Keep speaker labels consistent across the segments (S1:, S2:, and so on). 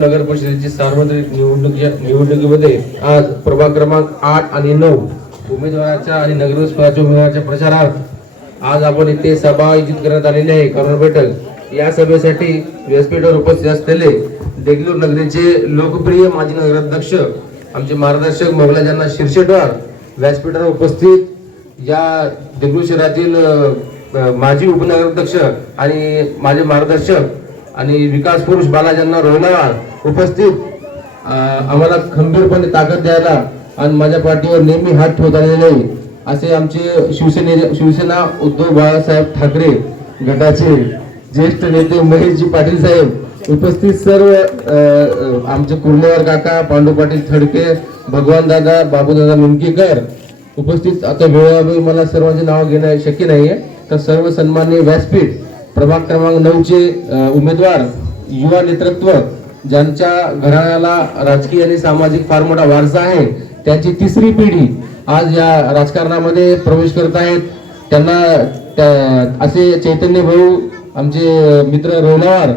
S1: नगर परिषदेची सार्वत्रिक निवडणुकी निवडणुकीमध्ये आज प्रभाग क्रमांक आठ आणि नऊ उमेदवाराच्या आणि नगर उमेदवाराच्या प्रचारात आज आपण इथे सभा आयोजित करण्यात आलेली आहे. करोना बैठक. या सभेसाठी व्यासपीठावर उपस्थित असलेले देगलूर नगरीचे लोकप्रिय माजी नगराध्यक्ष आमचे मार्गदर्शक मोगलाजांना शिरशेटवार व्यासपीठावर उपस्थित या देगलूर शहरातील माजी उपनगराध्यक्ष आणि माझे मार्गदर्शक आणि विकास पुरुष बालाजांना रोहिलावार उपस्थित आम्हाला खंबीरपणे ताकद द्यायला आणि माझ्या पाठीवर नेहमी हात ठेवत आलेले असे आमचे शिवसेने शिवसेना उद्धव बाळासाहेब ठाकरे गटाचे ज्येष्ठ नेते महेशजी पाटील साहेब उपस्थित सर्व आमचे कुर्लेवार काका पांडू पाटील थडके भगवान दादा बाबूदादा मुंकीकर उपस्थित. आता वेळोवेळी मला सर्वांची नावं घेणं शक्य नाही आहे तर सर्व सन्मान्य व्यासपीठ प्रभाग क्रमांक नऊचे उमेदवार युवा नेतृत्व ज्यांच्या घराण्याला राजकीय आणि सामाजिक फार मोठा वारसा आहे त्यांची तिसरी पिढी आज या राजकारणामध्ये प्रवेश करत आहेत. त्यांना त्या- असे चैतन्य भाऊ आमचे मित्र रोनावार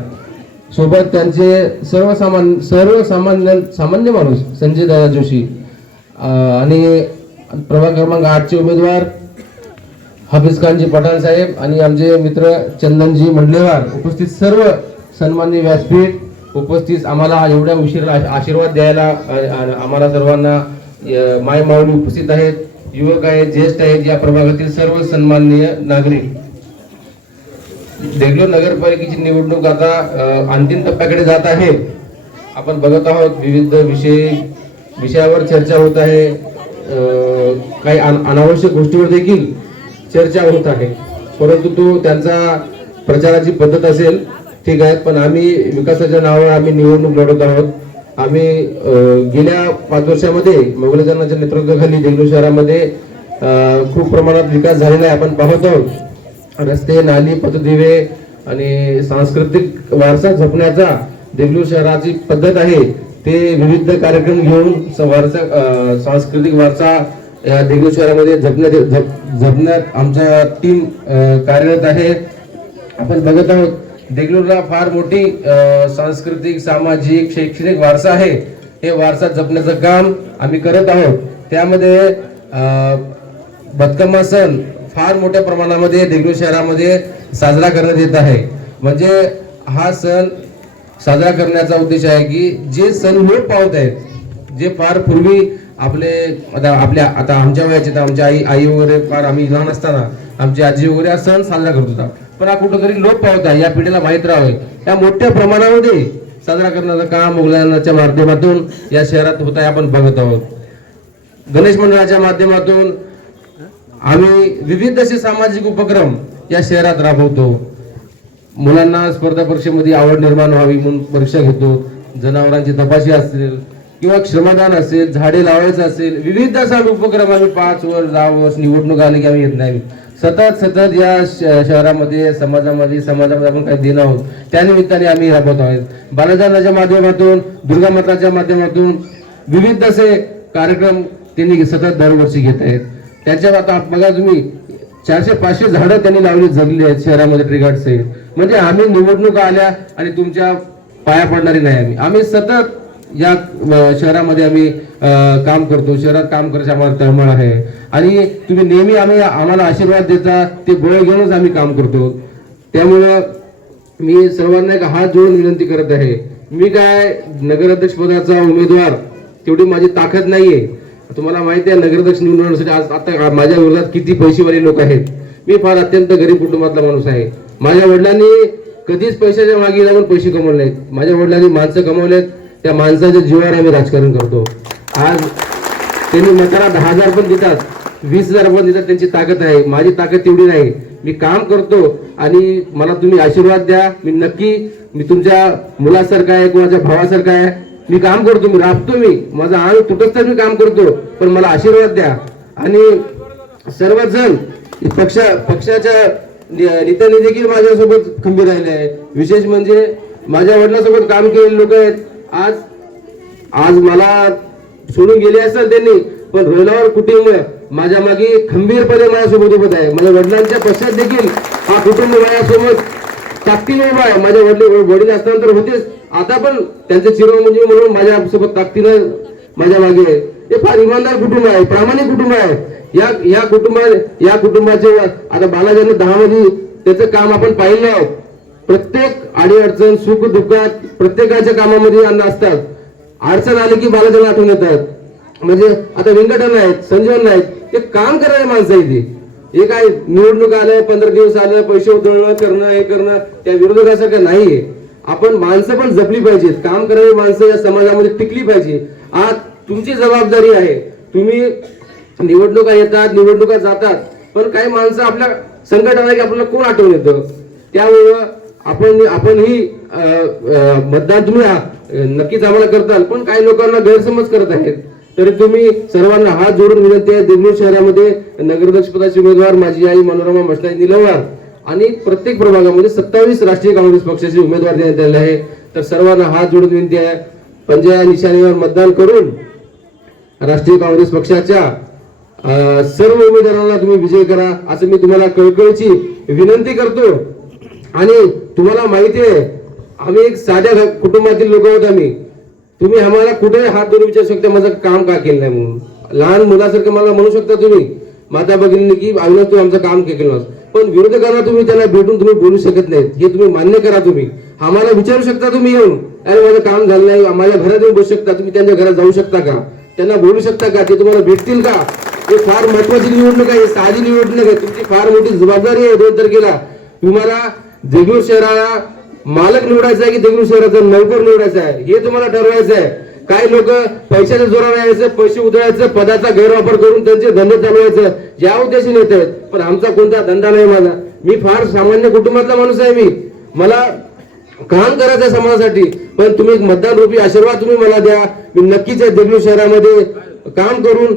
S1: सोबत त्यांचे सर्वसामान्य सर्वसामान्य सामान्य माणूस संजय दादा जोशी आणि प्रभाग क्रमांक आठचे उमेदवार हाफिज खानजी पठाण साहेब आणि आमचे मित्र चंदनजी मंडलेवार उपस्थित सर्व सन्मान्य व्यासपीठ उपस्थित आम्हाला एवढ्या उशीर आशीर्वाद द्यायला आम्हाला सर्वांना माय माऊली उपस्थित आहेत. युवक आहेत ज्येष्ठ आहेत या प्रभागातील सर्व सन्माननीय नागरिक. देगलूर नगरपालिकेची निवडणूक आता अंतिम टप्प्याकडे जात आहे. आपण बघत आहोत विविध विषय विषयावर चर्चा होत आहे. काही अनावश्यक गोष्टीवर देखील चर्चा होत आहे. परंतु तो त्यांचा प्रचाराची पद्धत असेल ठीक आहे पण आम्ही विकासाच्या नावावर आम्ही निवडणूक लढवत आहोत. आम्ही गेल्या पाच वर्षामध्ये मोगलजनाच्या नेतृत्वाखाली देगलूर शहरामध्ये खूप प्रमाणात विकास झालेला आहे. आपण पाहत आहोत. रस्ते नाली पथदिवे आणि सांस्कृतिक वारसा जपण्याचा देगलूर शहराची पद्धत आहे. ते विविध कार्यक्रम घेऊन स- वारसा सांस्कृतिक वारसा या देगलूर शहरामध्ये जपण्यात जप- जपण्यात आमचा टीम कार्यरत आहे. आपण बघत आहोत देगलूरला फार मोठी सांस्कृतिक सामाजिक शैक्षणिक वारसा आहे. हे वारसा जपण्याचं काम आम्ही करत आहोत. त्यामध्ये बदकम्मा सण फार मोठ्या प्रमाणामध्ये देगलूर शहरामध्ये साजरा करण्यात येत आहे. म्हणजे हा सण साजरा करण्याचा उद्देश आहे की जे सण लोप पावत आहेत जे फार पूर्वी आपले आता आपल्या आता आमच्या वयाचे तर आमच्या आई आई वगैरे फार आम्ही लहान असताना आमची आजी वगैरे हा सण साजरा करत होता. पण हा कुठंतरी लोप पावत आहे या पिढीला माहीत राहावे. या मोठ्या प्रमाणामध्ये साजरा करण्याचं काम मुघलांच्या माध्यमातून या शहरात होत आहे आपण बघत आहोत. गणेश मंडळाच्या माध्यमातून आम्ही विविध असे सामाजिक उपक्रम या शहरात राबवतो. मुलांना स्पर्धा परीक्षेमध्ये आवड निर्माण व्हावी म्हणून परीक्षा घेतो. जनावरांची तपाशी असेल किंवा श्रमदान असेल झाडे लावायचं असेल विविध असा उपक्रम आम्ही पाच वर्ष दहा वर्ष निवडणूक आली की आम्ही येत नाही. सतत सतत या श- शहरामध्ये समाजामध्ये समाजामध्ये आपण काही देणं आहोत. त्यानिमित्ताने आम्ही राबवत आहोत. बालजानाच्या माध्यमातून दुर्गा माताच्या माध्यमातून विविध असे कार्यक्रम त्यांनी सतत दरवर्षी घेत आहेत. त्याच्या आता बघा तुम्ही चारशे पाचशे झाडं त्यांनी लावली जगली आहेत शहरामध्ये ट्रिगार्डचे म्हणजे आम्ही निवडणुका आल्या आणि तुमच्या पाया पडणारी नाही आम्ही. आम्ही सतत या शहरामध्ये आम्ही काम करतो. शहरात काम करायचं आम्हाला तळमळ आहे. आणि तुम्ही नेहमी आम्ही आम्हाला आशीर्वाद देता ते बळ घेऊनच आम्ही काम करतो. त्यामुळं मी सर्वांना एक हात जोडून विनंती करत आहे. मी काय नगराध्यक्षपदाचा उमेदवार तेवढी माझी ताकद नाही आहे तुम्हाला माहिती आहे नगराध्यक्ष निवडण्यासाठी आज आता माझ्या विरोधात किती पैसेवाले लोक आहेत. मी फार अत्यंत गरीब कुटुंबातला माणूस आहे. माझ्या वडिलांनी कधीच पैशाच्या मागे लागून पैसे कमवले नाहीत. माझ्या वडिलांनी माणसं कमवलेत. त्या माणसाच्या जीवावर आम्ही राजकारण करतो. आज त्यांनी नकारा दहा हजार पण देतात वीस हजार पण देतात त्यांची ताकद आहे माझी ताकद तेवढी नाही. मी काम करतो आणि मला तुम्ही आशीर्वाद द्या. मी नक्की मी तुमच्या मुलासारखा आहे कोणाच्या भावासारखा आहे. मी काम करतो मी राबतो मी. माझा अंग तुटत तर मी काम करतो पण मला आशीर्वाद द्या. आणि सर्वजण पक्ष पक्षाच्या नेत्यांनी देखील माझ्यासोबत खंबीर राहिले आहे. विशेष म्हणजे माझ्या वडिलांसोबत काम केलेले लोक आहेत. आज आज मला सोडून गेले असेल त्यांनी पण रोहिलावर कुटुंब माझ्या मागे खंबीरपणे माझ्यासोबत उभं आहे. माझ्या वडिलांच्या पश्चात देखील हा कुटुंब माझ्यासोबत ताकदीने उभा आहे. माझ्या वडील वडील असताना तर होतेच. आता पण त्यांचे चिरव म्हणजे म्हणून माझ्यासोबत ताकदीनं माझ्या मागे आहे. हे फार इमानदार कुटुंब आहे प्रामाणिक कुटुंब आहे. या या कुटुंबा या कुटुंबाचे आता बालाजीने दहा मध्ये त्याचं काम आपण पाहिलं आहोत प्रत्येक अडीअडचण सुख दुःखात प्रत्येकाच्या कामामध्ये यांना असतात. अडचण आली की बालाजीला आठवण येतात. म्हणजे आता व्यंकटन आहेत संजीवन आहेत ते काम करणारे माणसं आहे ती. हे काय निवडणूक आलं पंधरा दिवस आलं पैसे उधळणं करणं हे करणं त्या विरोधकासारखं नाहीये. आपण माणसं पण जपली पाहिजेत. काम करणारी माणसं या समाजामध्ये टिकली पाहिजे आज तुमची जबाबदारी आहे. तुम्ही निवडणुका येतात निवडणुका जातात पण काही माणसं आपल्या संकट आला की आपल्याला कोण आठवण येतं? त्यामुळं आपण आपण ही मतदान तुम्ही नक्कीच आम्हाला करताल पण काही लोकांना गैरसमज करत आहेत. तरी तुम्ही सर्वांना हात जोडून विनंती आहे देगलूर शहरामध्ये नगराध्यक्ष उमेदवार माझी आई मनोरमा मशनाई निलवार आणि प्रत्येक प्रभागामध्ये सत्तावीस राष्ट्रीय काँग्रेस पक्षाचे उमेदवार देण्यात आले आहे. तर सर्वांना हात जोडून विनंती आहे पंजा निशाणीवर मतदान करून राष्ट्रीय काँग्रेस पक्षाच्या सर्व उमेदवारांना तुम्ही विजय करा असं मी तुम्हाला कळकळीची विनंती करतो. आणि तुम्हाला माहिती आहे आम्ही एक साध्या कुटुंबातील लोक आहोत आम्ही. तुम्ही आम्हाला कुठे हात धरून विचारू शकता माझं काम का केलं नाही म्हणून. लहान मुलासारखं मला म्हणू शकता तुम्ही माता भगिनी की अविनाश तू आमचं काम केलं केलं पण विरोधकांना तुम्ही त्यांना भेटून तुम्ही बोलू शकत नाहीत. हे तुम्ही मान्य करा तुम्ही. आम्हाला विचारू शकता तुम्ही येऊन अरे माझं काम झालं नाही माझ्या घरात येऊन बसू शकता तुम्ही त्यांच्या घरात जाऊ शकता का? त्यांना बोलू शकता का? ते तुम्हाला भेटतील का? हे फार महत्वाची निवडणूक आहे साधी निवडणूक आहे. तुमची फार मोठी जबाबदारी आहे दोन तारखेला. तुम्हाला देगलूर शहराला मालक निवडायचा आहे की देगलूर शहराचा नौकर निवडायचा आहे? हे तुम्हाला ठरवायचं आहे. काही लोक पैशाच्या जोरावर यायचं पैसे उधळायचं पदाचा गैरवापर करून त्यांचे धंदे चालवायचं. या उद्देशाने येत आहेत. पण आमचा कोणता धंदा नाही माझा मी फार सामान्य कुटुंबातला माणूस आहे मी. मला काम करायचं आहे समाजासाठी. पण तुम्ही एक मतदान रूपी आशीर्वाद तुम्ही मला द्या. मी नक्कीच आहे देगलूर शहरामध्ये काम करून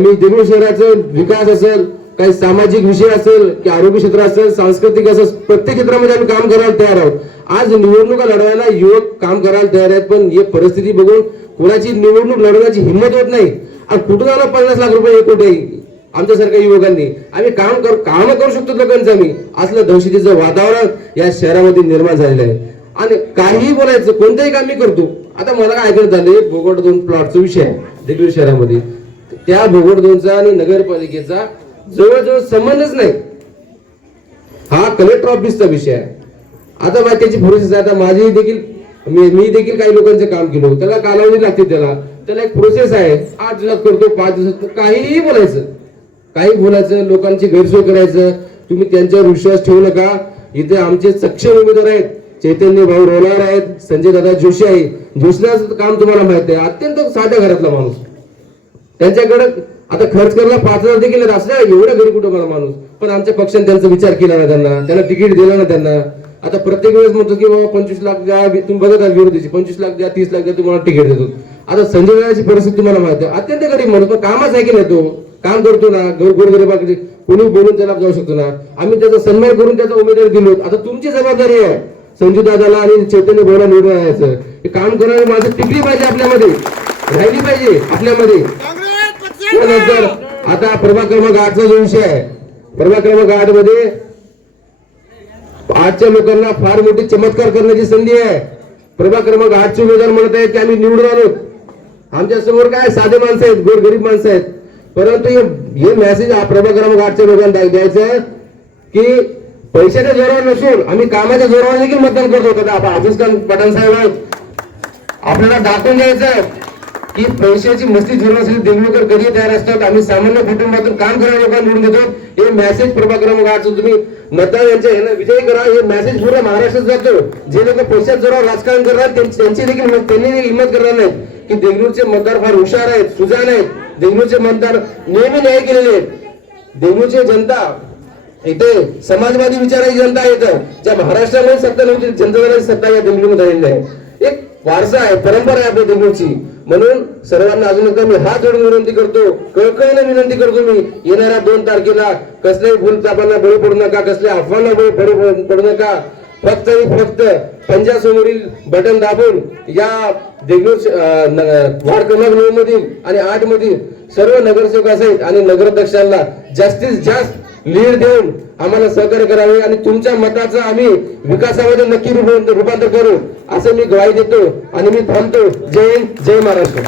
S1: मी देगलूर शहराचं विकास असेल काही सामाजिक विषय असेल की आरोग्य क्षेत्र असेल सांस्कृतिक असेल प्रत्येक क्षेत्रामध्ये आम्ही काम करायला तयार आहोत. आज निवडणुका लढवायला युवक काम करायला तयार आहेत पण ही परिस्थिती बघून कोणाची निवडणूक लढवण्याची हिंमत होत नाही. आणि कुठून आला पन्नास लाख रुपये एक आमच्यासारख्या युवकांनी. आम्ही काम कर काम करू शकतो लोकांचं आम्ही. असलं दहशतीचं वातावरण या शहरामध्ये निर्माण झालेलं आहे. आणि काहीही बोलायचं कोणतंही काम मी करतो. आता मला काय ऐकत झाले भोगट दोन प्लॉटचा विषय आहे देगलूर शहरामध्ये. त्या भोगट दोनचा आणि नगरपालिकेचा जवळजवळ संबंधच नाही. हा कलेक्टर ऑफिसचा विषय आहे. आता मा- त्याची प्रोसेस आहे आता माझी देखील मी मी देखील काही लोकांचं काम केलं त्याला कालावधी लागते त्याला. त्याला एक प्रोसेस आहे. आठ दिवसात करतो पाच दिवसात काहीही बोलायचं. काही बोलायचं लोकांची गैरसोय करायचं. तुम्ही त्यांच्यावर विश्वास ठेवू नका. इथे आमचे सक्षम उमेदवार आहेत. चैतन्य भाऊ रोलार आहेत. संजय दादा जोशी आहे. जोशीचं काम तुम्हाला माहीत आहे. अत्यंत साध्या घरातला माणूस. त्यांच्याकडं आता खर्च करायला पाच हजार देखील असल्या एवढ्या घरी एवढ्या गरीब कुटुंबाला माणूस. पण आमच्या पक्षाने त्यांचा विचार केला ना त्यांना त्यांना तिकीट दिलं ना त्यांना. आता प्रत्येक वेळेस म्हणतो की बाबा पंचवीस लाख द्या तुम्ही बघत आहात विरोधीची पंचवीस लाख द्या तीस लाख द्या तुम्हाला तिकीट देतो. आता संजय दादाची परिस्थिती तुम्हाला माहिती आहे अत्यंत गरीब माणूस पण कामच आहे की नाही तो? काम करतो ना गोरगरीबाकडे गोरगरिबाकडे कोणी बोलून त्याला जाऊ शकतो ना. आम्ही त्याचा सन्मान करून त्याचा उमेदवारी दिलो. आता तुमची जबाबदारी आहे. संजू दादाला आणि चैतन्य भाऊला निवडून आणायचं. हे काम करणारी माणसं टिकली पाहिजे आपल्यामध्ये. राहिली पाहिजे आपल्यामध्ये. त्यानंतर आता प्रभाग क्रमांक आठचा जो विषय आहे. प्रभाग क्रमांक आठमध्ये आजच्या लोकांना फार मोठी चमत्कार करण्याची संधी आहे. प्रभाग क्रमांक आठचे उमेदवार म्हणत आहेत की आम्ही निवडून आलो. आमच्यासमोर काय साधे माणसं आहेत गोर गरीब माणसं आहेत. परंतु हे मेसेज प्रभाग क्रमांक आठच्या लोकांना द्या- द्यायचं आहे की पैशाच्या जोरावर नसून आम्ही कामाच्या जोरावर देखील मतदान करतो. आजच पठाण साहेब आहेत. आपल्याला दाखवून द्यायचं की पैशाची मस्ती धरण्यासाठी देगलूकर कधी तयार असतात. आम्ही सामान्य कुटुंबातून काम करणाऱ्या लोकांना निवडून देतो. हे मेसेज प्रभाग क्रमांक तुम्ही नता यांच्या विजय करा. हे मेसेज पूर्ण महाराष्ट्रात जातो. जे लोक पैशात जोरावर राजकारण करणार त्यांची देखील त्यांनी देखील हिंमत करणार नाहीत. की देगलूरचे मतदार फार हुशार आहेत सुजाण आहेत. देगलूरचे मतदार नेहमी न्याय केलेले आहेत. देगलूरचे जनता इथे समाजवादी विचाराची जनता आहे इथं. ज्या महाराष्ट्रामध्ये सत्ता नव्हती जनता सत्ता या देगलूरमध्ये आलेली आहे. वारसा आहे परंपरा आहे आपल्या देगलूरची म्हणून सर्वांना अजून एकदा मी हात जोडून विनंती करतो कळकळीने विनंती करतो मी येणाऱ्या दोन तारखेला कसल्याही भूलतापांना बळी पडू नका कसल्या अफवांना बळी पडू पडू नका. फक्त आणि फक्त पंजासमोरील बटन दाबून या देगलूर वार्ड क्रमांक नऊ मधील आणि आठ मधील सर्व नगरसेवक असेल आणि नगराध्यक्षांना जास्तीत जास्त लीड देऊन आम्हाला सहकार्य करावे आणि तुमच्या मताचा आम्ही विकासामध्ये नक्की रूपांतर करू. असं मी ग्वाही देतो आणि मी थांबतो. जय हिंद जय महाराष्ट्र.